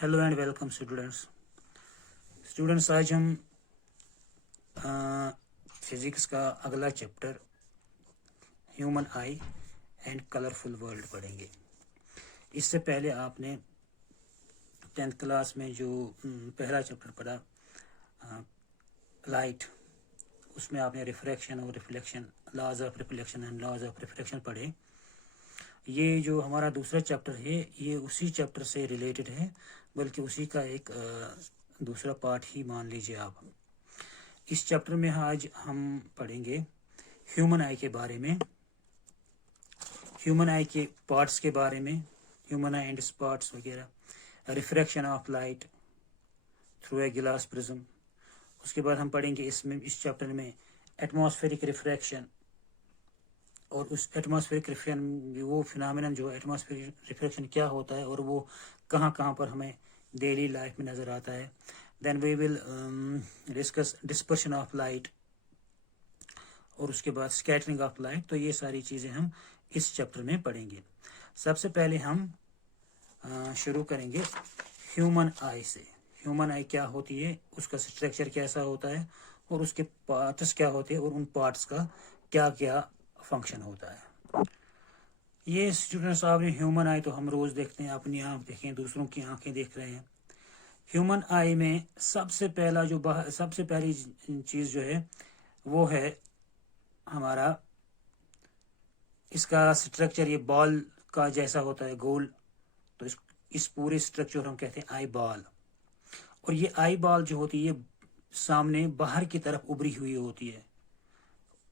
Hello and welcome students आज हम physics का अगला chapter human eye and colourful world पढ़ेंगे। इससे पहले आपने 10th क्लास में जो पहला चैप्टर पढ़ा लाइट, उसमें आपने रिफ्रैक्शन और reflection, laws of reflection and laws of refraction पढ़े। ये जो हमारा दूसरा चैप्टर है ये उसी चैप्टर से रिलेटेड है, बल्कि उसी का एक दूसरा पार्ट ही मान लीजिए आप। इस चैप्टर में आज हम पढ़ेंगे ह्यूमन आई के बारे में, ह्यूमन आई के पार्ट्स के बारे में, human eye and its parts वगैरह, refraction of light through a glass prism. उसके बाद हम पढ़ेंगे इस चैप्टर में एटमॉस्फेरिक रिफ्रैक्शन, और उस एटमॉस्फेरिक रिफ्रैक्शन वो फिनोमेनन जो एटमॉस्फेरिक रिफ्रैक्शन क्या होता है और वो कहाँ कहाँ पर हमें डेली लाइफ में नज़र आता है। Then we will discuss dispersion of light, और उसके बाद स्कैटरिंग ऑफ लाइट। तो ये सारी चीज़ें हम इस चैप्टर में पढ़ेंगे। सबसे पहले हम शुरू करेंगे ह्यूमन आई से। ह्यूमन आई क्या होती है, उसका स्ट्रक्चर कैसा होता है, और उसके पार्ट्स क्या होते हैं, और उन पार्ट्स का क्या क्या फंक्शन होता है। ये स्टूडेंट्स आपने ह्यूमन आई तो हम रोज देखते हैं, अपनी आंख देखें, दूसरों की आंखें देख रहे हैं। ह्यूमन आई में सबसे पहली चीज जो है वो है हमारा इसका स्ट्रक्चर। ये बॉल का जैसा होता है, गोल। तो इस पूरे स्ट्रक्चर हम कहते हैं आई बॉल। और ये आई बॉल जो होती है सामने बाहर की तरफ उभरी हुई होती है।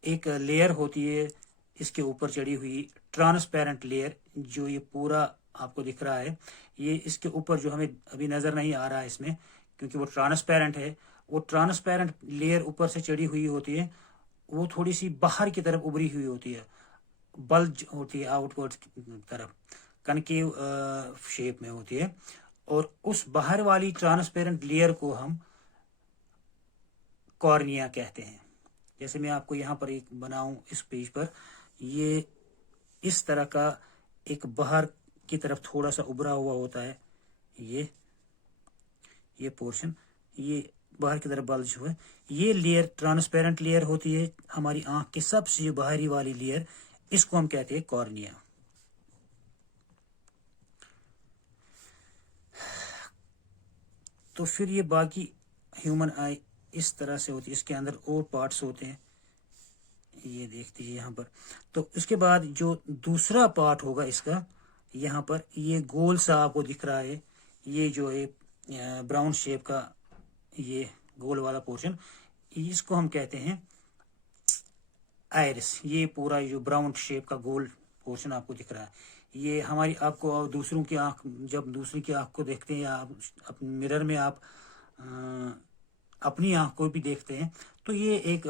एक लेयर होती है इसके ऊपर चढ़ी हुई, ट्रांसपेरेंट लेयर, जो ये पूरा आपको दिख रहा है। ये इसके ऊपर जो हमें अभी नजर नहीं आ रहा है इसमें, क्योंकि वो ट्रांसपेरेंट है। वो ट्रांसपेरेंट लेयर ऊपर से चढ़ी हुई होती है, वो थोड़ी सी बाहर की तरफ उभरी हुई होती है, बल्ज होती है आउटवर्ड तरफ, कनकेव शेप में होती है। और उस बाहर वाली ट्रांसपेरेंट लेयर को हम कॉर्निया कहते हैं। जैसे मैं आपको यहाँ पर एक बनाऊं इस पेज पर, ये इस तरह का एक बाहर की तरफ थोड़ा सा उभरा हुआ होता है, ये पोर्शन, ये बाहर की तरफ बल्ज हुआ है। ये लेयर ट्रांसपेरेंट लेयर होती है हमारी आंख की सबसे बाहरी वाली लेयर, इसको हम कहते हैं कॉर्निया। तो फिर ये बाकी ह्यूमन आई इस तरह से होती है, इसके अंदर और पार्ट्स होते हैं, ये देख दीजिए यहाँ पर। तो इसके बाद जो दूसरा पार्ट होगा इसका, यहाँ पर ये गोल सा आपको दिख रहा है, ये जो है ब्राउन शेप का ये गोल वाला पोर्शन, इसको हम कहते हैं आइरिस। ये पूरा जो ब्राउन शेप का गोल पोर्शन आपको दिख रहा है, ये हमारी आपको दूसरों की आंख, जब दूसरी की आंख को देखते हैं या आप मिरर में आप अपनी आंख को भी देखते हैं, तो ये एक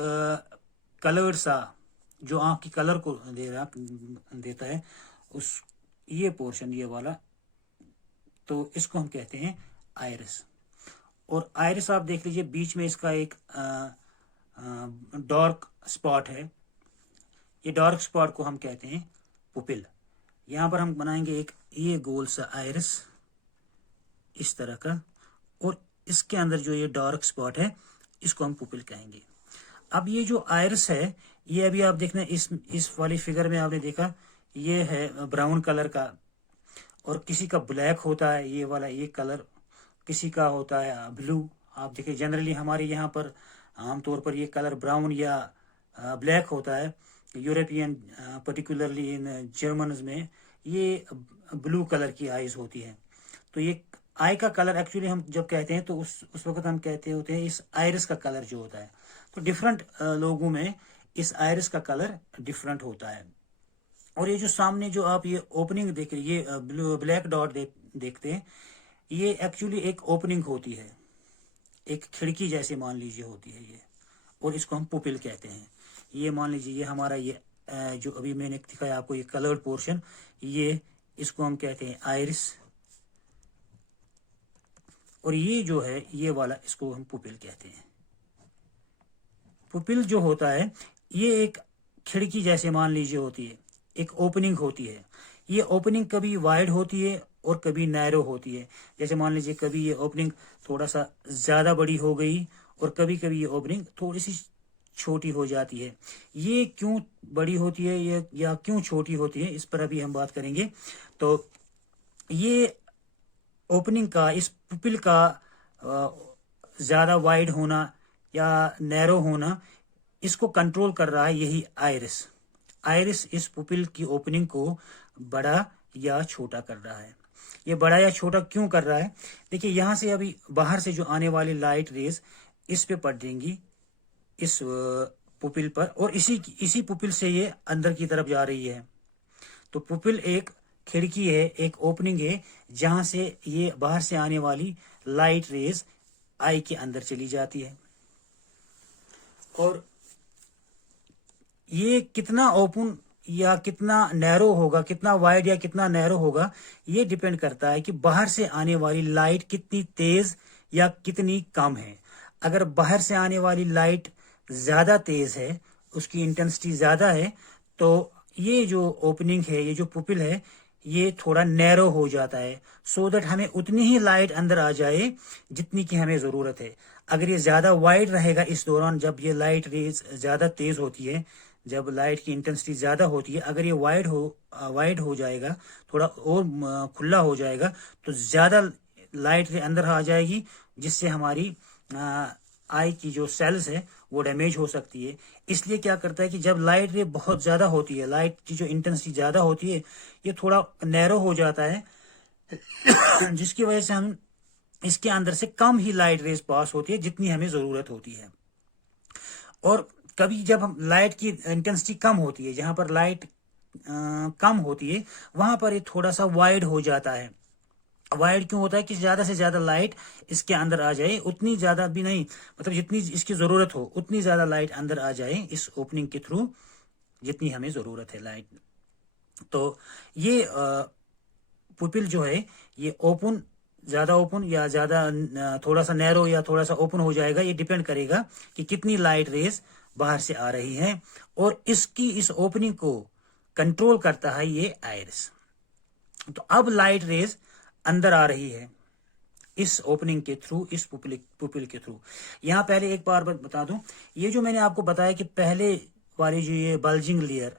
कलर्ड सा जो आंख की कलर को देता है, उस ये पोर्शन ये वाला, तो इसको हम कहते हैं आइरिस। और आइरिस आप देख लीजिए, बीच में इसका एक डार्क स्पॉट है, ये डार्क स्पॉट को हम कहते हैं पुपिल। यहाँ पर हम बनाएंगे एक ये गोल सा आइरिस इस तरह का, और इसके अंदर जो ये डार्क स्पॉट है इसको हम पुपिल कहेंगे। अब ये जो आइरिस है, ये अभी आप देखना इस वाली फिगर में आपने देखा, ये है ब्राउन कलर का, और किसी का ब्लैक होता है ये वाला, ये कलर किसी का होता है ब्लू। आप देखिए जनरली हमारे यहाँ पर आमतौर पर ये कलर ब्राउन या ब्लैक होता है। यूरोपियन पर्टिकुलरली इन जर्मन में ये ब्लू कलर की आईज होती है। तो ये आई का कलर एक्चुअली हम जब कहते हैं तो उस वक्त हम कहते होते हैं इस आइरिस का कलर जो होता है। तो डिफरेंट लोगों में इस आइरिस का कलर डिफरेंट होता है। और ये जो सामने जो आप ये ओपनिंग देख रहे, ये ब्लैक डॉट देखते हैं, ये एक्चुअली एक ओपनिंग होती है, एक खिड़की जैसे मान लीजिए होती है ये, और इसको हम पुपिल कहते हैं। ये मान लीजिए ये हमारा ये जो अभी मैंने दिखाया आपको ये कलर्ड पोर्शन, ये इसको हम कहते हैं आइरिस, और ये जो है ये वाला इसको हम पुपिल कहते हैं। पुपिल जो होता है ये एक खिड़की जैसे मान लीजिए होती है, एक ओपनिंग होती है। ये ओपनिंग कभी वाइड होती है और कभी नैरो होती है। जैसे मान लीजिए कभी ये ओपनिंग थोड़ा सा ज़्यादा बड़ी हो गई और कभी कभी ये ओपनिंग थोड़ी सी छोटी हो जाती है। ये क्यों बड़ी होती है ये या क्यों छोटी होती है, इस पर अभी हम बात करेंगे। तो ये ओपनिंग का, इस पुपिल का ज़्यादा वाइड होना या नैरो होना, इसको कंट्रोल कर रहा है यही आइरिस। आइरिस इस पुपिल की ओपनिंग को बड़ा या छोटा कर रहा है। ये बड़ा या छोटा क्यों कर रहा है? देखिए यहाँ से अभी बाहर से जो आने वाली लाइट रेज इस पे पड़ जाएंगी, इस पुपिल पर, और इसी पुपिल से ये अंदर की तरफ जा रही है। तो पुपिल एक खिड़की है, एक ओपनिंग है, जहां से ये बाहर से आने वाली लाइट रेज आई के अंदर चली जाती है। और ये कितना ओपन या कितना नैरो होगा, कितना वाइड या कितना नैरो होगा, ये डिपेंड करता है कि बाहर से आने वाली लाइट कितनी तेज या कितनी कम है। अगर बाहर से आने वाली लाइट ज्यादा तेज है, उसकी इंटेंसिटी ज्यादा है, तो ये जो ओपनिंग है, ये जो पुपिल है, ये थोड़ा नैरो हो जाता है, सो दैट हमें उतनी ही लाइट अंदर आ जाए जितनी की हमें जरूरत है। अगर ये ज्यादा वाइड रहेगा इस दौरान, जब ये लाइट रेज ज्यादा तेज होती है, जब लाइट की इंटेंसिटी ज्यादा होती है, अगर ये वाइड हो जाएगा, थोड़ा और खुला हो जाएगा, तो ज्यादा लाइट अंदर आ जाएगी, जिससे हमारी आई की जो सेल्स है वो डैमेज हो सकती है। इसलिए क्या करता है कि जब लाइट रे बहुत ज्यादा होती है, लाइट की जो इंटेंसिटी ज्यादा होती है, ये थोड़ा नैरो हो जाता है जिसकी वजह से हम इसके अंदर से कम ही लाइट रेज पास होती है जितनी हमें जरूरत होती है। और कभी जब हम लाइट की इंटेंसिटी कम होती है, जहां पर लाइट कम होती है, वहां पर ये थोड़ा सा वाइड हो जाता है। वाइड क्यों होता है? कि ज्यादा से ज्यादा लाइट इसके अंदर आ जाए, उतनी ज्यादा भी नहीं, मतलब जितनी इसकी जरूरत हो उतनी ज्यादा लाइट अंदर आ जाए इस ओपनिंग के थ्रू, जितनी हमें जरूरत है लाइट। तो ये पुपिल जो है, ये ओपन, ज्यादा ओपन या ज्यादा थोड़ा सा नैरो या थोड़ा सा ओपन हो जाएगा, ये डिपेंड करेगा कि कितनी लाइट रेज बाहर से आ रही है, और इस ओपनिंग को कंट्रोल करता है ये आइरिस। तो अब लाइट रेज अंदर आ रही है इस ओपनिंग के थ्रू, इस पुपिल के थ्रू। यहां पहले एक बार बता दूं, ये जो मैंने आपको बताया कि पहले वाली जो ये बल्जिंग लेयर,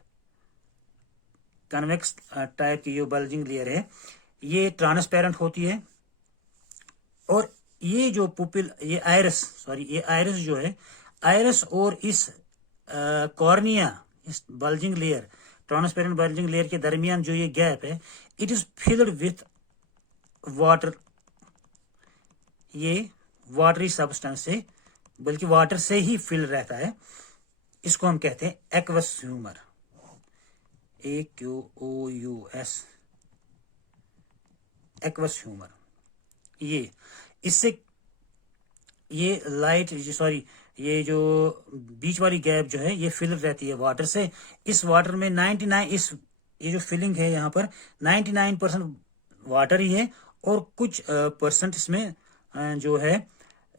कन्वेक्स टाइप की जो बल्जिंग लेयर है, ये ट्रांसपेरेंट होती है। और ये जो पुपिल, ये आइरिस जो है, आइरिस और इस कॉर्निया, इस bulging layer, transparent bulging layer के दरमियान जो ये गैप है, it is filled with water. ये वाटरी सब्सटेंस से, बल्कि वाटर से ही फिल रहता है। इसको हम कहते हैं aqueous humour, AQOUS, aqueous humour. ये इससे ये लाइट, ये जो बीच वाली गैप जो है, ये फिल रहती है वाटर से। इस वाटर में 99, ये जो फिलिंग है यहाँ पर 99% वाटर ही है, और कुछ परसेंट इसमें जो है,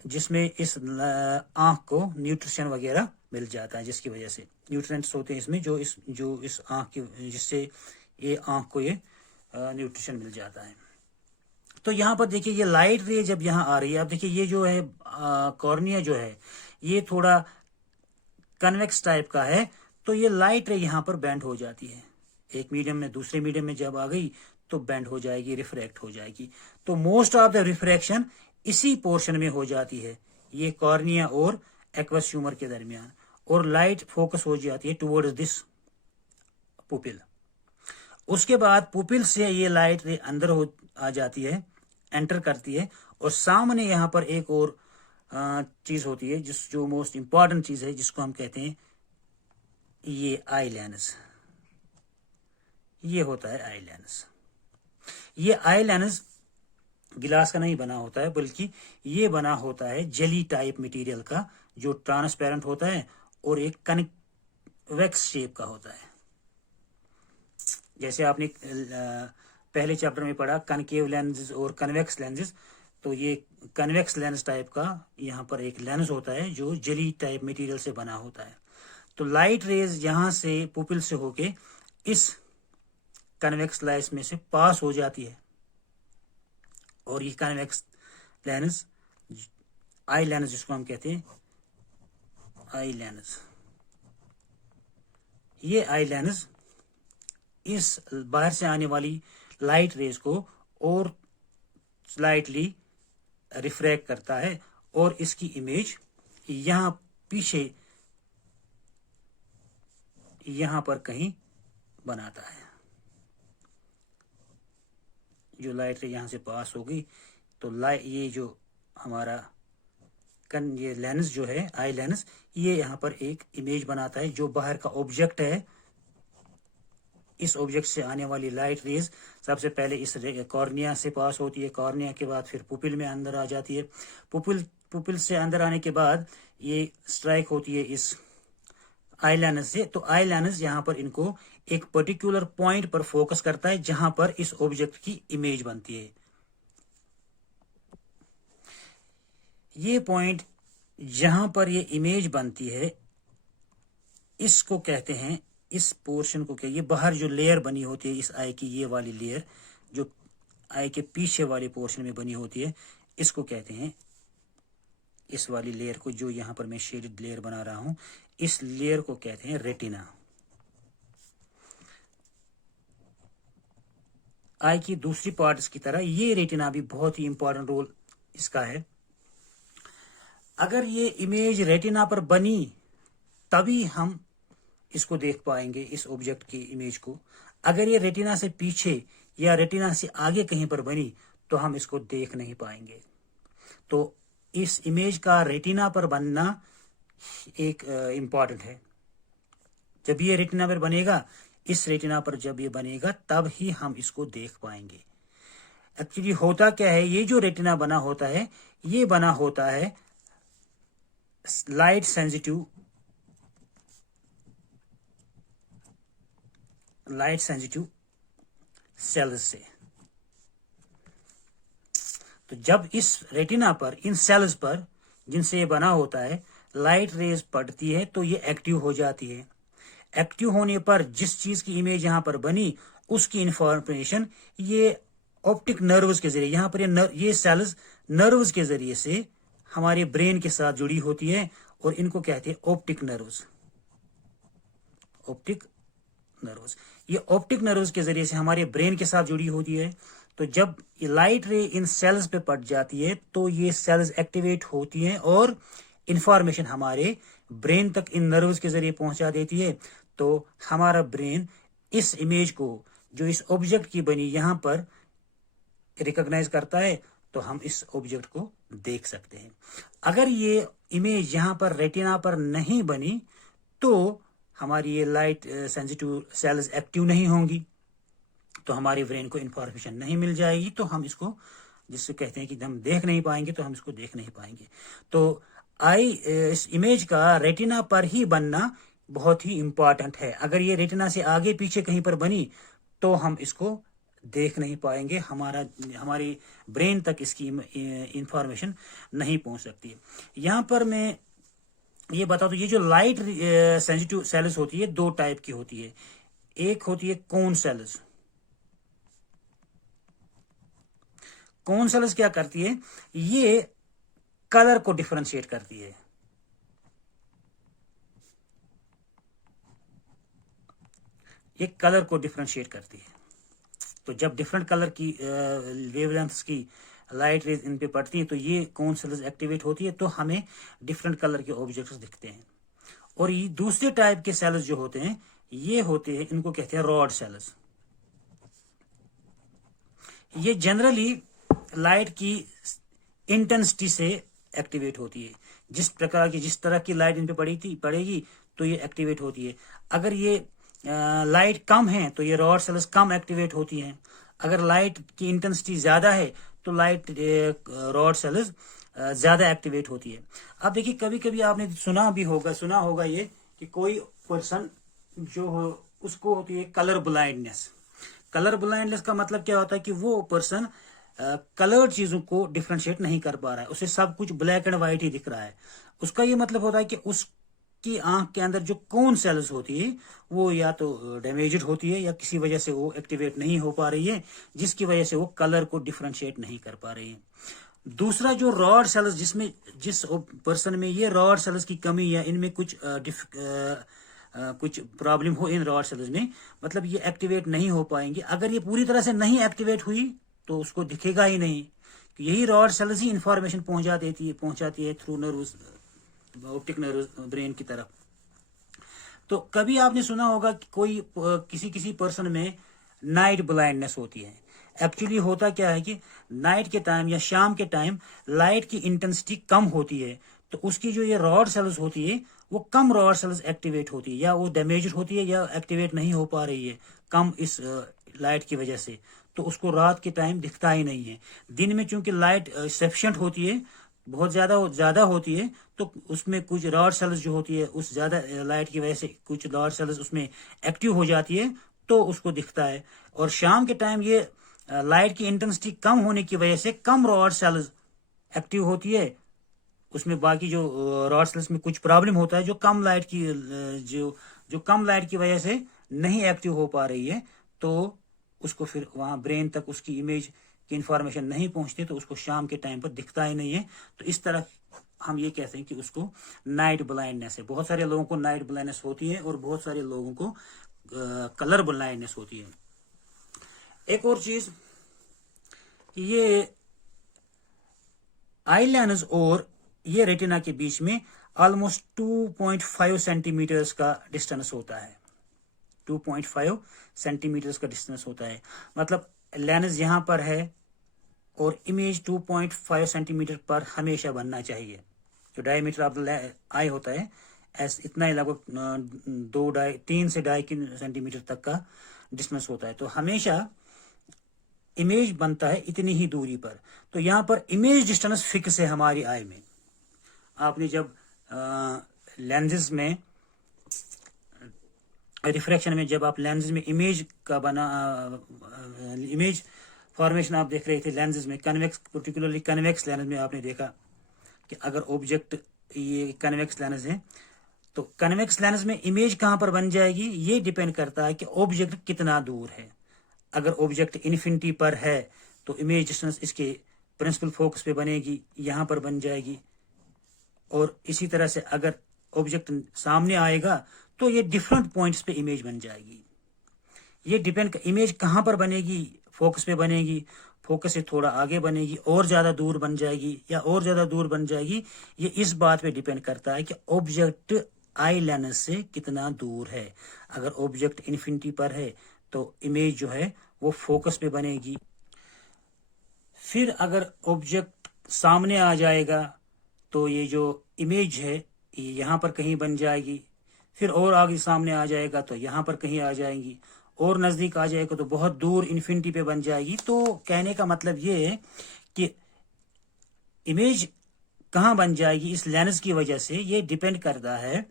जिसमें इस आंख को न्यूट्रिशन वगैरह मिल जाता है, जिसकी वजह से न्यूट्रिएंट्स होते हैं इसमें, जो इस आंख की, जिससे ये आंख को ये न्यूट्रिशन मिल जाता है। तो यहाँ पर देखिए, ये लाइट रे जब यहाँ आ रही है, अब देखिए ये जो है कॉर्निया जो है, ये थोड़ा कन्वेक्स टाइप का है, तो ये लाइट रे यहाँ पर बेंड हो जाती है। एक मीडियम में दूसरे मीडियम में जब आ गई तो बेंड हो जाएगी, रिफ्रैक्ट हो जाएगी। तो मोस्ट ऑफ द रिफ्रैक्शन इसी पोर्शन में हो जाती है, ये कॉर्निया और एक्वस ह्यूमर के दरमियान, और लाइट फोकस हो जाती है टुवर्ड्स दिस पुपिल। उसके बाद पुपिल से ये लाइट रे अंदर आ जाती है, एंटर करती है, और सामने यहाँ पर एक और चीज होती है, जो मोस्ट इंपॉर्टेंट चीज है, जिसको हम कहते हैं ये आई लेंस। ये होता है आई लेंस। ये आई लेंस गिलास का नहीं बना होता है, बल्कि ये बना होता है जेली टाइप मटेरियल का, जो ट्रांसपेरेंट होता है और एक कन्वेक्स शेप का होता है। जैसे आपने पहले चैप्टर में पढ़ा कनकेव लेंसेज और कन्वेक्स लेंसेज, तो ये कन्वेक्स लेंस टाइप का यहाँ पर एक लेंस होता है जो जेली टाइप मटेरियल से बना होता है। तो लाइट रेज यहाँ से पुपिल से होके इस कन्वेक्स लेंस में से पास हो जाती है, और ये कन्वेक्स लेंस, आई लेंस जिसको हम कहते हैं आई लेंस, ये आई लेंस इस बाहर से आने वाली लाइट रेज को और स्लाइटली रिफ्रैक्ट करता है और इसकी इमेज यहां पीछे यहां पर कहीं बनाता है। जो लाइट रे यहां से पास होगी तो ये जो हमारा ये लेंस जो है आई लेंस, ये यहां पर एक इमेज बनाता है। जो बाहर का ऑब्जेक्ट है, इस ऑब्जेक्ट से आने वाली लाइट रेज सबसे पहले इस कॉर्निया से पास होती है, कॉर्निया के बाद फिर पुपिल में अंदर आ जाती है, पुपिल से अंदर आने के बाद ये स्ट्राइक होती है इस आई लेंस से। तो आई लेंस यहाँ पर इनको एक पर्टिकुलर पॉइंट पर फोकस करता है जहां पर इस ऑब्जेक्ट की इमेज बनती है। ये पॉइंट जहां पर ये इमेज बनती है, इसको कहते हैं, इस पोर्शन को क्या, ये बाहर जो लेयर बनी होती है इस आई की, ये वाली लेयर जो आई के पीछे वाले पोर्शन में बनी होती है, इसको कहते हैं, इस वाली लेयर को जो यहां पर मैं शेडेड लेयर बना रहा हूं, इस लेयर को कहते हैं रेटिना। आई की दूसरी पार्ट्स की तरह ये रेटिना भी बहुत ही इंपॉर्टेंट रोल इसका है। अगर ये इमेज रेटिना पर बनी तभी हम इसको देख पाएंगे, इस ऑब्जेक्ट की इमेज को। अगर ये रेटिना से पीछे या रेटिना से आगे कहीं पर बनी तो हम इसको देख नहीं पाएंगे। तो इस इमेज का रेटिना पर बनना एक इम्पॉर्टेंट है। जब ये रेटिना पर बनेगा, इस रेटिना पर जब ये बनेगा तब ही हम इसको देख पाएंगे। एक्चुअली होता क्या है, ये जो रेटिना बना होता है, ये बना होता है लाइट सेंसिटिव सेल्स से। तो जब इस रेटिना पर, इन सेल्स पर जिनसे ये बना होता है, लाइट रेज पड़ती है तो ये एक्टिव हो जाती है। एक्टिव होने पर जिस चीज की इमेज यहां पर बनी उसकी इंफॉर्मेशन ये ऑप्टिक नर्व्स के जरिए, यहां पर ये सेल्स नर्व्स के जरिए से हमारे ब्रेन के साथ जुड़ी होती है और इनको कहते हैं ऑप्टिक नर्व्स। ऑप्टिक नर्व्स, ये ऑप्टिक नर्व्स के जरिए से हमारे ब्रेन के साथ जुड़ी होती है। तो जब ये लाइट रे इन सेल्स पे पड़ जाती है तो ये सेल्स एक्टिवेट होती हैं और इंफॉर्मेशन हमारे ब्रेन तक इन नर्व्स के जरिए पहुंचा देती है। तो हमारा ब्रेन इस इमेज को जो इस ऑब्जेक्ट की बनी यहां पर रिकॉग्नाइज करता है तो हम इस ऑब्जेक्ट को देख सकते हैं। अगर ये इमेज यहां पर रेटिना पर नहीं बनी तो हमारी ये लाइट सेंसिटिव सेल्स एक्टिव नहीं होंगी, तो हमारे ब्रेन को इंफॉर्मेशन नहीं मिल जाएगी, तो हम इसको, जिससे कहते हैं कि हम देख नहीं पाएंगे, तो हम इसको देख नहीं पाएंगे। तो इस इमेज का रेटिना पर ही बनना बहुत ही इंपॉर्टेंट है। अगर ये रेटिना से आगे पीछे कहीं पर बनी तो हम इसको देख नहीं पाएंगे, हमारी ब्रेन तक इसकी इंफॉर्मेशन नहीं पहुंच सकती। यहां पर मैं ये बता दूं, ये जो लाइट सेंसिटिव सेल्स होती है, दो टाइप की होती है। एक होती है कोन सेल्स। कोन सेल्स क्या करती है, ये कलर को डिफरेंशिएट करती है। ये कलर को डिफरेंशिएट करती है। तो जब डिफरेंट कलर की वेवलेंथ्स की लाइट रेज इन पे पड़ती है तो ये कोन सेल्स एक्टिवेट होती है, तो हमें डिफरेंट कलर के ऑब्जेक्ट्स दिखते हैं। और ये दूसरे टाइप के सेल्स जो होते हैं, ये होते हैं, इनको कहते हैं रॉड सेल्स। ये जनरली लाइट की इंटेंसिटी से एक्टिवेट होती है। जिस तरह की लाइट इन पे पड़ेगी तो ये एक्टिवेट होती है। अगर ये लाइट कम है तो ये रॉड सेल्स कम एक्टिवेट होती हैं। अगर लाइट की इंटेंसिटी ज्यादा है तो लाइट रॉड सेल्स ज्यादा एक्टिवेट होती है। अब देखिए, कभी कभी आपने सुना होगा ये कि कोई पर्सन जो हो, उसको होती है कलर ब्लाइंडनेस। कलर ब्लाइंडनेस का मतलब क्या होता है कि वो पर्सन कलर्ड चीजों को डिफरेंशिएट नहीं कर पा रहा है, उसे सब कुछ ब्लैक एंड व्हाइट ही दिख रहा है। उसका ये मतलब होता है कि की आंख के अंदर जो कोन सेल्स होती है वो या तो डैमेज्ड होती है या किसी वजह से वो एक्टिवेट नहीं हो पा रही है, जिसकी वजह से वो कलर को डिफरेंशिएट नहीं कर पा रही है। दूसरा जो रॉड सेल्स, जिसमें जिस पर्सन में ये रॉड सेल्स की कमी या इनमें कुछ प्रॉब्लम हो इन रॉड सेल्स में, मतलब ये एक्टिवेट नहीं हो पाएंगे। अगर ये पूरी तरह से नहीं एक्टिवेट हुई तो उसको दिखेगा ही नहीं। यही रॉड सेल्स ही इंफॉर्मेशन पहुंचाती है through nerves, optic nerve brain की तरफ। तो कभी आपने सुना होगा कि कोई किसी पर्सन में नाइट ब्लाइंडनेस होती है। एक्चुअली होता क्या है कि नाइट के टाइम या शाम के टाइम लाइट की इंटेंसिटी कम होती है, तो उसकी जो ये रॉड सेल्स होती है वो कम रॉड सेल्स एक्टिवेट होती है, या वो डैमेज होती है या एक्टिवेट नहीं हो पा रही है कम इस लाइट की वजह से, तो उसको रात के टाइम दिखता ही नहीं है। दिन में चूंकि लाइट सफिशिएंट होती है, बहुत ज्यादा होती है, तो उसमें कुछ रॉड सेल्स जो होती है उस ज्यादा लाइट की वजह से कुछ रॉड सेल्स उसमें एक्टिव हो जाती है, तो उसको दिखता है। और शाम के टाइम ये लाइट की इंटेंसिटी कम होने की वजह से कम रॉड सेल्स एक्टिव होती है, उसमें बाकी जो रॉड सेल्स में कुछ प्रॉब्लम होता है जो कम लाइट की जो कम लाइट की वजह से नहीं एक्टिव हो पा रही है, तो उसको फिर वहां ब्रेन तक उसकी इमेज की इंफॉर्मेशन नहीं पहुंचती, तो उसको शाम के टाइम पर दिखता ही नहीं है। तो इस तरह हम ये कहते हैं कि उसको नाइट ब्लाइंडनेस है। बहुत सारे लोगों को नाइट ब्लाइंडनेस होती है और बहुत सारे लोगों को कलर ब्लाइंडनेस होती है। एक और चीज, ये आई लेंस और ये रेटिना के बीच में ऑलमोस्ट 2.5 सेंटीमीटर्स का डिस्टेंस होता है। 2.5 सेंटीमीटर्स का डिस्टेंस होता है, मतलब लेंस यहां पर है और इमेज 2.5 सेंटीमीटर पर हमेशा बनना चाहिए। जो डायमीटर ऑफ द आई होता है इतना ही, लगभग 3 से 2.5 सेंटीमीटर तक का डिस्टेंस होता है, तो हमेशा इमेज बनता है इतनी ही दूरी पर। तो यहां पर इमेज डिस्टेंस फिक्स है हमारी आई में। आपने जब लेंसेज में रिफ्रैक्शन में जब आप लेंसेज में इमेज फॉर्मेशन आप देख रहे थे लेंसेज में, कन्वेक्स, पर्टिकुलरली कन्वेक्स लेंस में आपने देखा कि अगर ऑब्जेक्ट, ये कन्वेक्स लेंस है, तो कन्वेक्स लेंस में इमेज कहां पर बन जाएगी, ये डिपेंड करता है कि ऑब्जेक्ट कितना दूर है। अगर ऑब्जेक्ट इन्फिनिटी पर है तो इमेज डिस्टेंस इसके प्रिंसिपल फोकस पे बनेगी, यहां पर बन जाएगी। और इसी तरह से अगर ऑब्जेक्ट सामने आएगा तो ये डिफरेंट पॉइंट्स पे इमेज बन जाएगी। ये डिपेंड, इमेज कहां पर बनेगी, फोकस पे बनेगी, फोकस से थोड़ा आगे बनेगी, और ज्यादा दूर बन जाएगी या और ज्यादा दूर बन जाएगी, ये इस बात पे डिपेंड करता है कि ऑब्जेक्ट आई लेंस से कितना दूर है। अगर ऑब्जेक्ट इन्फिनिटी पर है तो इमेज जो है वो फोकस पे बनेगी। फिर अगर ऑब्जेक्ट सामने आ जाएगा तो ये जो इमेज है ये यहां पर कहीं बन जाएगी, फिर और आगे सामने आ जाएगा तो यहां पर कहीं आ जाएंगी, और नजदीक आ जाएगा तो बहुत दूर इन्फिनिटी पे बन जाएगी। तो कहने का मतलब ये है कि इमेज कहां बन जाएगी इस लेंस की वजह से, ये डिपेंड करता है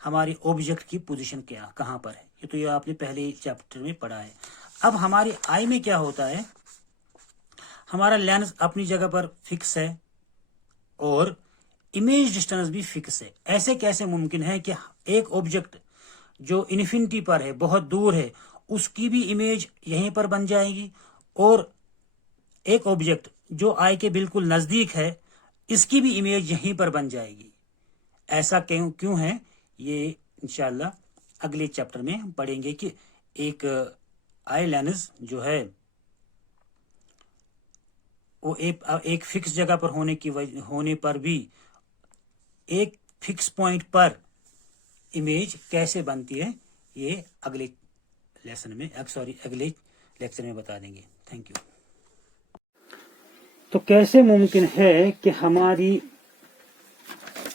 हमारी ऑब्जेक्ट की पोजीशन क्या कहां पर है। ये तो ये आपने पहले चैप्टर में पढ़ा है। अब हमारी आई में क्या होता है, हमारा लेंस अपनी जगह पर फिक्स है और इमेज डिस्टेंस भी फिक्स है। ऐसे कैसे मुमकिन है कि एक ऑब्जेक्ट जो इन्फिनिटी पर है, बहुत दूर है, उसकी भी इमेज यहीं पर बन जाएगी, और एक ऑब्जेक्ट जो आई के बिल्कुल नजदीक है इसकी भी इमेज यहीं पर बन जाएगी। ऐसा क्यों है, ये इंशाल्लाह अगले चैप्टर में हम पढ़ेंगे कि एक आई लेंस जो है वो एक फिक्स जगह पर होने पर भी एक फिक्स पॉइंट पर इमेज कैसे बनती है, ये अगले लेक्चर में बता देंगे। Thank you. तो कैसे मुमकिन है कि हमारी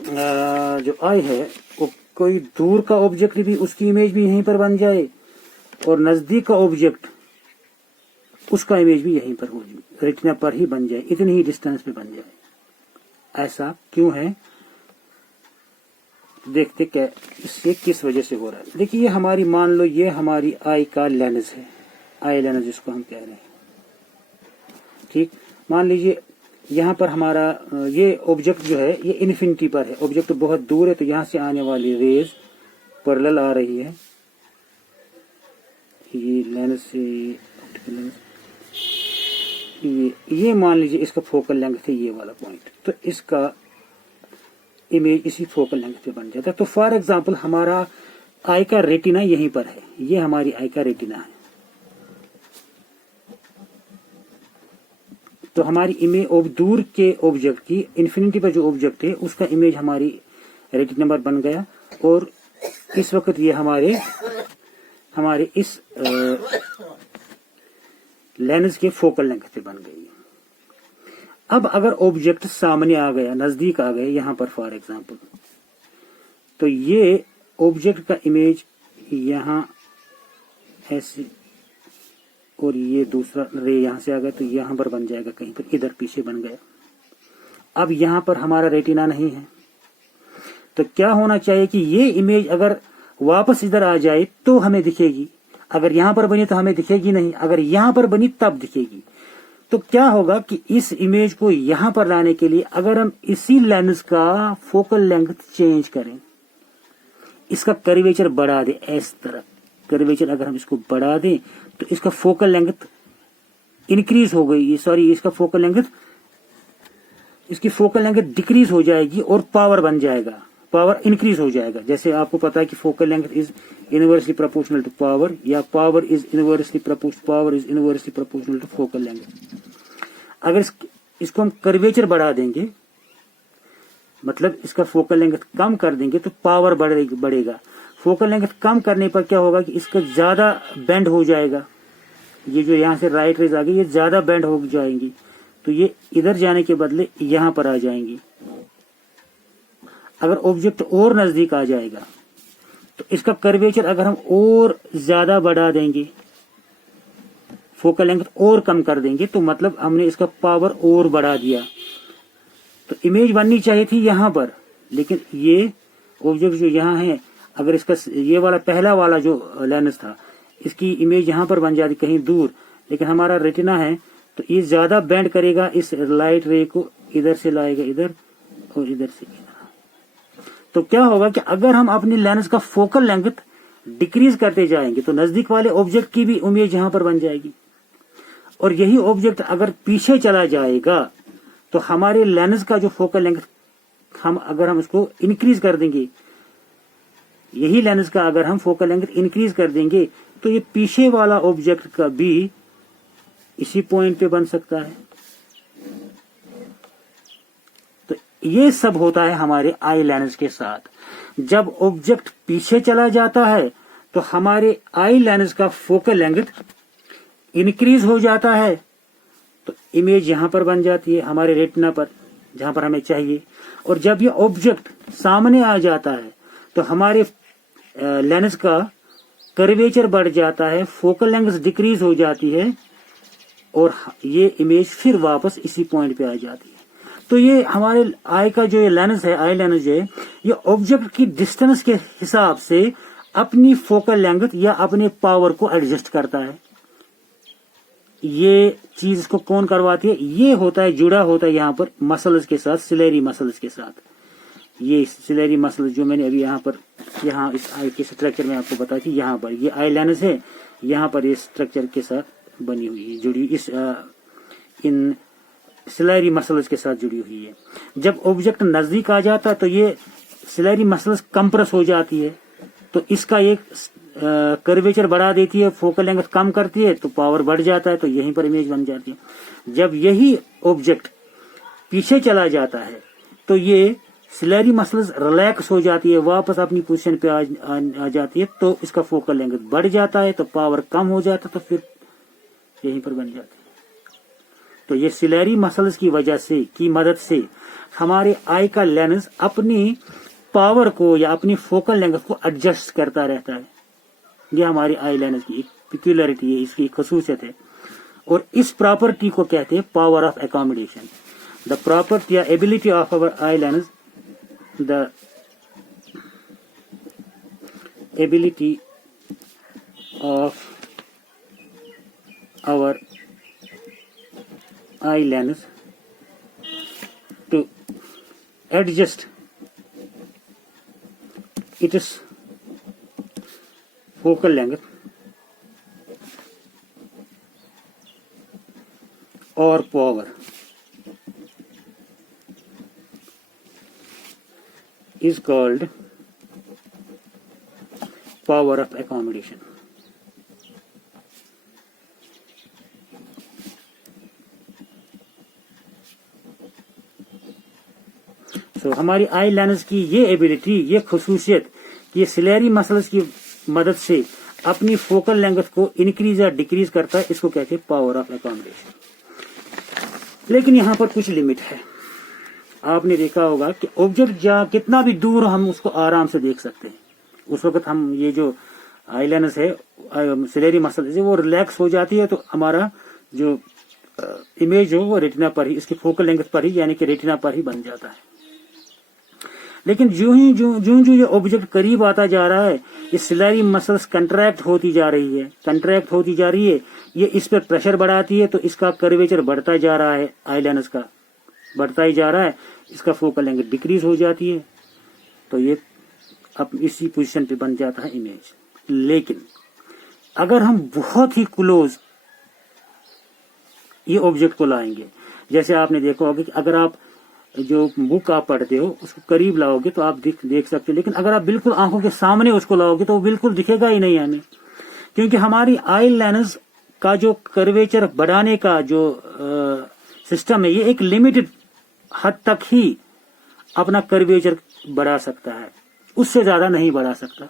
जो आई है वो कोई दूर का ऑब्जेक्ट भी उसकी इमेज भी यहीं पर बन जाए और नजदीक का ऑब्जेक्ट उसका इमेज भी यहीं पर हो, रेटिना पर ही बन जाए, इतनी ही डिस्टेंस पे बन जाए। ऐसा क्यों है, देखते क्या इससे किस वजह से हो रहा है। देखिए, हमारी मान लो ये हमारी आई का लेंस है, आई लेंस जिसको हम कह रहे हैं, ठीक। मान लीजिए यहाँ पर हमारा ये ऑब्जेक्ट जो है ये इन्फिनिटी पर है, ऑब्जेक्ट बहुत दूर है, तो यहाँ से आने वाली रेज पैरेलल आ रही है, ये लेंस से ये मान लीजिए इसका फोकल लेंथ है ये वाला पॉइंट, तो इसका इमेज इसी फोकल लेंथ पे बन जाता है। तो फॉर एग्जांपल हमारा आई का रेटिना यहीं पर है, ये हमारी आई का रेटिना है, तो हमारी इमेज दूर के ऑब्जेक्ट की इन्फिनिटी पर जो ऑब्जेक्ट है उसका इमेज हमारी रेटिना पर बन गया, और इस वक्त ये हमारे इस लेंस के फोकल लेंथ पे बन गई। अब अगर ऑब्जेक्ट सामने आ गया, नजदीक आ गए यहाँ पर फॉर एग्जांपल, तो ये ऑब्जेक्ट का इमेज यहाँ ऐसे, और ये दूसरा रे यहाँ से आ गया तो यहाँ पर बन जाएगा, कहीं पर इधर पीछे बन गया। अब यहाँ पर हमारा रेटिना नहीं है, तो क्या होना चाहिए कि ये इमेज अगर वापस इधर आ जाए तो हमें दिखेगी, अगर यहाँ पर बनी तो हमें दिखेगी नहीं, अगर यहाँ पर बनी तब दिखेगी। तो क्या होगा कि इस इमेज को यहाँ पर लाने के लिए अगर हम इसी लेंस का फोकल लेंथ चेंज करें, इसका कर्वेचर बढ़ा दें, इस तरह कर्वेचर अगर हम इसको बढ़ा दें तो इसका फोकल लेंथ इंक्रीज हो गई, सॉरी इसकी फोकल लेंथ डिक्रीज हो जाएगी और पावर बन जाएगा, पावर इंक्रीज हो जाएगा। जैसे आपको पता है कि focal length is inversely proportional to power, या power is inversely proportional to focal length. अगर इसको हम कर्वेचर बढ़ा देंगे, मतलब इसका फोकल लेंथ कम कर देंगे तो पावर बढ़ेगा। फोकल लेंथ कम करने पर क्या होगा कि इसका ज्यादा बेंड हो जाएगा, ये जो यहाँ से राइट रेज आ गई ये ज्यादा बेंड हो जाएंगी, तो ये इधर जाने के बदले यहाँ पर आ जाएंगी। अगर ऑब्जेक्ट और नजदीक आ जाएगा तो इसका कर्वेचर अगर हम और ज्यादा बढ़ा देंगे, फोकल लेंथ और कम कर देंगे, तो मतलब हमने इसका पावर और बढ़ा दिया। तो इमेज बननी चाहिए थी यहाँ पर, लेकिन ये ऑब्जेक्ट जो यहाँ है, अगर इसका ये वाला पहला वाला जो लेंस था इसकी इमेज यहाँ पर बन जाती कहीं दूर, लेकिन हमारा रेटिना है तो ये ज्यादा बेंड करेगा, इस लाइट रे को इधर से लाएगा इधर और इधर से इधर। तो क्या होगा कि अगर हम अपनी लेंस का फोकल लेंथ डिक्रीज करते जाएंगे तो नजदीक वाले ऑब्जेक्ट की भी इमेज यहाँ पर बन जाएगी, और यही ऑब्जेक्ट अगर पीछे चला जाएगा तो हमारे लेंस का जो फोकल लेंथ अगर हम उसको इंक्रीज कर देंगे, यही लेंस का अगर हम फोकल लेंथ इंक्रीज कर देंगे तो ये पीछे वाला ऑब्जेक्ट का भी इसी पॉइंट पे बन सकता है। तो ये सब होता है हमारे आई लेंस के साथ। जब ऑब्जेक्ट पीछे चला जाता है तो हमारे आई लेंस का फोकल लेंथ इंक्रीज हो जाता है, तो इमेज यहां पर बन जाती है हमारे रेटिना पर जहां पर हमें चाहिए। और जब ये ऑब्जेक्ट सामने आ जाता है तो हमारे लेंस का कर्वेचर बढ़ जाता है, फोकल लेंथ डिक्रीज हो जाती है, और ये इमेज फिर वापस इसी पॉइंट पे आ जाती है। तो ये हमारे आई का जो ये लेंस है, आई लेंस है, ये ऑब्जेक्ट की डिस्टेंस के हिसाब से अपनी फोकल लेंथ या अपने पावर को एडजस्ट करता है। ये चीज इसको कौन करवाती है? ये होता है, जुड़ा होता है यहाँ पर मसल्स के साथ, सिलेरी मसल्स के साथ। ये सिलेरी मसल जो मैंने अभी यहाँ पर इस आई के स्ट्रक्चर में आपको बताया थी, यहाँ पर ये आई लेंस है, यहाँ पर ये स्ट्रक्चर के साथ बनी हुई है, जुड़ी इन सिलेरी मसल्स के साथ जुड़ी हुई है। जब ऑब्जेक्ट नजदीक आ जाता है तो ये सिलेरी मसल्स कंप्रेस हो जाती है, तो इसका एक कर्वेचर बढ़ा देती है, फोकल लेंथ कम करती है तो पावर बढ़ जाता है, तो यहीं पर इमेज बन जाती है। जब यही ऑब्जेक्ट पीछे चला जाता है तो ये सिलेरी मसल्स रिलैक्स हो जाती है, वापस अपनी पोजीशन पे आ जाती है, तो इसका फोकल लेंथ बढ़ जाता है, तो पावर कम हो जाता है, तो फिर यहीं पर बन जाती है। तो ये सिलेरी मसल्स की वजह से, की मदद से हमारे आई का लेंस अपनी पावर को या अपनी फोकल लेंथ को एडजस्ट करता रहता है। ये हमारी आई लेंस की एक पिक्यूलरिटी है, इसकी एक खसूसियत है, और इस प्रॉपर्टी को कहते हैं power of accommodation. The property या ability of our eye lens, the ability of our eye lens adjust its focal length or power is called power of accommodation. तो हमारी आई लेंस की ये एबिलिटी, ये खुसूसियत, ये सिलेरी मसल्स की मदद से अपनी फोकल लेंथ को इंक्रीज या डिक्रीज करता है, इसको कहते हैं पावर ऑफ एकोमोडेशन। लेकिन यहाँ पर कुछ लिमिट है। आपने देखा होगा कि ऑब्जेक्ट जहाँ कितना भी दूर हम उसको आराम से देख सकते हैं, उस वक्त हम ये जो आई लेंस है, सिलेरी मसल है, वो रिलैक्स हो जाती है, तो हमारा जो इमेज हो वो रेटिना पर ही, इसकी फोकल लेंथ पर ही, यानी कि रेटिना पर ही बन जाता है। लेकिन जो ये ऑब्जेक्ट करीब आता जा रहा है, ये सिलेरी मसल्स कंट्रैक्ट होती जा रही है, ये इस पर प्रेशर बढ़ाती है, तो इसका कर्वेचर बढ़ता जा रहा है, आई लेंस का बढ़ता ही जा रहा है, इसका फोकल लेंथ डिक्रीज हो जाती है, तो ये अब इसी पोजीशन पे बन जाता है इमेज। लेकिन अगर हम बहुत ही क्लोज ये ऑब्जेक्ट को लाएंगे, जैसे आपने देखा होगा कि अगर आप जो बुक आप पढ़ते हो उसको करीब लाओगे तो आप देख सकते हो, लेकिन अगर आप बिल्कुल आंखों के सामने उसको लाओगे तो वो बिल्कुल दिखेगा ही नहीं हमें, क्योंकि हमारी आई लेंस का जो कर्वेचर बढ़ाने का जो सिस्टम है, ये एक लिमिटेड हद तक ही अपना कर्वेचर बढ़ा सकता है, उससे ज्यादा नहीं बढ़ा सकता।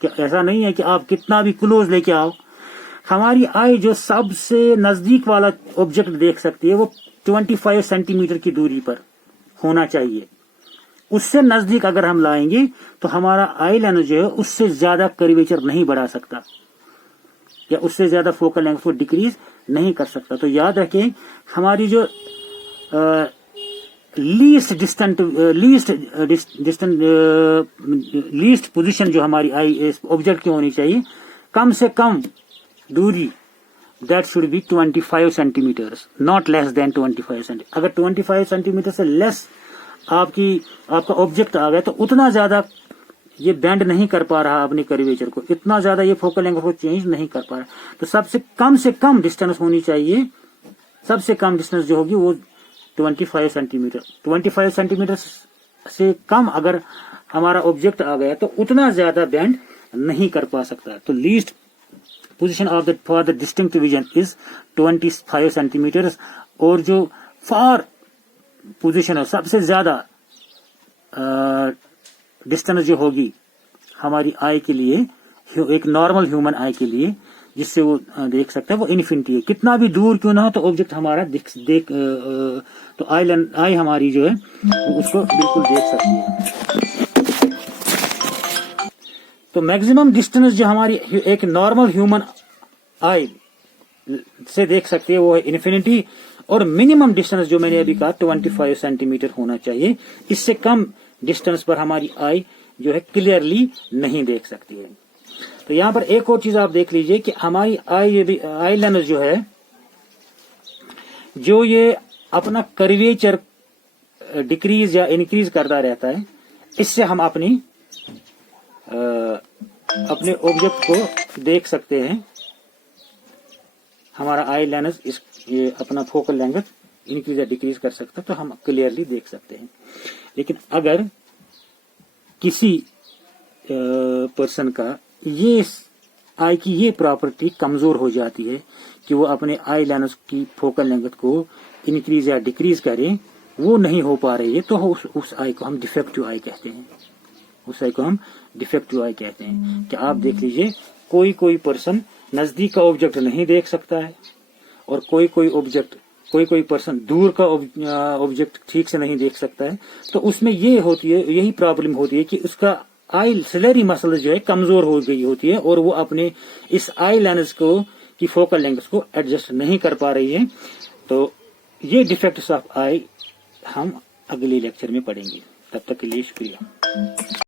क्या ऐसा नहीं है कि आप कितना भी क्लोज लेके आओ, हमारी आई जो सबसे नजदीक वाला ऑब्जेक्ट देख सकती है वो 25 सेंटीमीटर की दूरी पर होना चाहिए। उससे नजदीक अगर हम लाएंगे तो हमारा आई लेंस जो है उससे ज्यादा कर्वेचर नहीं बढ़ा सकता, या उससे ज्यादा फोकल लेंथ को डिक्रीज नहीं कर सकता। तो याद रखें, हमारी जो लीस्ट पोजीशन जो हमारी आई ऑब्जेक्ट की होनी चाहिए, कम से कम दूरी, that should be 25 centimetres, not less than 25 centimetre. अगर 25 सेंटीमीटर से लेस आपका ऑब्जेक्ट आ गया तो उतना ज्यादा ये बेंड नहीं कर पा रहा अपने कर्वेचर को, इतना ज्यादा ये फोकल लेंथ को चेंज नहीं कर पा रहा। तो सबसे कम डिस्टेंस होनी चाहिए, सबसे कम डिस्टेंस जो होगी वो 25 सेंटीमीटर। 25 सेंटीमीटर से कम अगर हमारा ऑब्जेक्ट आ गया तो उतना ज्यादा बेंड नहीं कर पा सकता। तो least position of for the distinct vision is 25 centimetres, और जो फार पोजीशन है, सबसे ज्यादा डिस्टेंस जो होगी हमारी आई के लिए, एक नॉर्मल ह्यूमन आई के लिए, जिससे वो देख सकता है, वो इन्फिनिटी है। कितना भी दूर क्यों ना हो तो ऑब्जेक्ट हमारा तो आई हमारी जो है उसको बिल्कुल देख सकती है। तो मैक्सिमम डिस्टेंस जो हमारी एक नॉर्मल ह्यूमन आई से देख सकती है वो है इन्फिनिटी, और मिनिमम डिस्टेंस जो मैंने अभी कहा 25 सेंटीमीटर होना चाहिए। इससे कम डिस्टेंस पर हमारी आई जो है क्लियरली नहीं देख सकती है। तो यहाँ पर एक और चीज आप देख लीजिए कि हमारी आई लेंस जो है, जो ये अपना कर्वेचर डिक्रीज या इंक्रीज करता रहता है, इससे हम अपने ऑब्जेक्ट को देख सकते हैं। हमारा आई लेंस ये अपना फोकल लेंथ इंक्रीज या डिक्रीज कर सकता है, तो हम क्लियरली देख सकते हैं। लेकिन अगर किसी पर्सन का ये आई की ये प्रॉपर्टी कमजोर हो जाती है कि वो अपने आई लेंस की फोकल लेंथ को इंक्रीज या डिक्रीज करे, वो नहीं हो पा रही है, तो उस आई को हम डिफेक्टिव आई कहते हैं। उस आई को हम डिफेक्टिव आई कहते हैं। कि आप देख लीजिए, कोई पर्सन नजदीक का ऑब्जेक्ट नहीं देख सकता है, और कोई पर्सन दूर का ऑब्जेक्ट ठीक से नहीं देख सकता है। तो उसमें यही प्रॉब्लम होती है कि उसका आई सिलेरी मसल जो है कमजोर हो गई होती है, और वो अपने इस आई लेंस को की फोकल लेंथ को एडजस्ट नहीं कर पा रही है। तो ये डिफेक्ट्स ऑफ आई हम अगले लेक्चर में पढ़ेंगे। तब तक के लिए शुक्रिया।